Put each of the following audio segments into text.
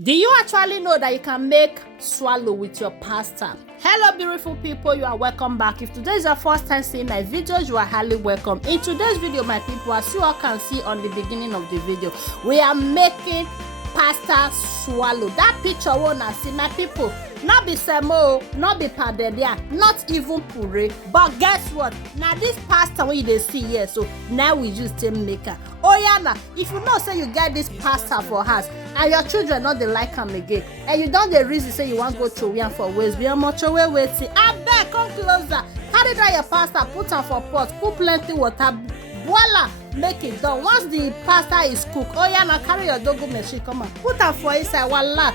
Do you actually know that you can make swallow with your pasta? Hello beautiful people, you are welcome back. If today is your first time seeing my videos, you are highly welcome. In today's video, my people, as you all can see on the beginning of the video, we are making pasta swallow. That picture won't see, my people, not be semo, not be padelia, not even puree. But guess what? Now this pasta wey you see here, so now we use the maker. Oh yeah, now if you know say you get this pasta for house and your children not dey like am again, and you don dey reason say you want go throw am for waste, be much away waiting. Abeg come closer, carry down your pasta, put am for pot, put plenty water, voila, make it done. Once the pasta is cooked, oh yeah, now carry your dogo machine, come on, put am for inside, voila.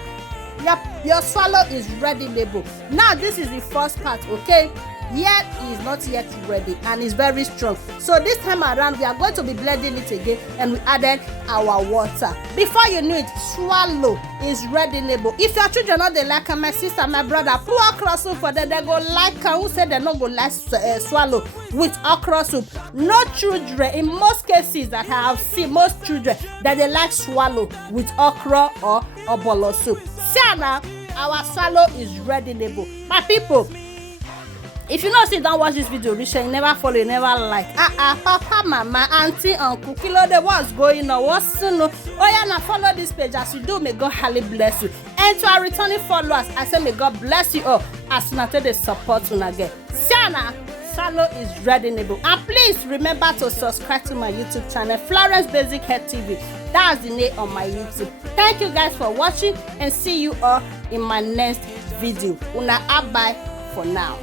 Your swallow is ready, label. Now this is the first part, okay? Yet is not yet ready and is very strong. So this time around we are going to be blending it again, and we added our water. Before you know it, swallow is ready, label. If your children not they like my sister, my brother, put okra soup for them, they go like who said they not go like swallow with okra soup. No children, in most cases that I have seen, most children that they like swallow with okra or bolo soup. See now, our swallow is ready, label. My people, if you know say don't watch this video reach, you never follow, you never like, papa, mama, auntie, uncle, kilo de what's going on, what's no? Oh yeah, now follow this page. As you do, may God highly bless you. And to our returning followers, I say may God bless you all as you take the support una again. Siana, swallow is ready, neighbor. And please remember to subscribe to my YouTube channel, Florence Basic Hair TV. That's the name on my YouTube. Thank you guys for watching, and see you all in my next video. Una bye for now.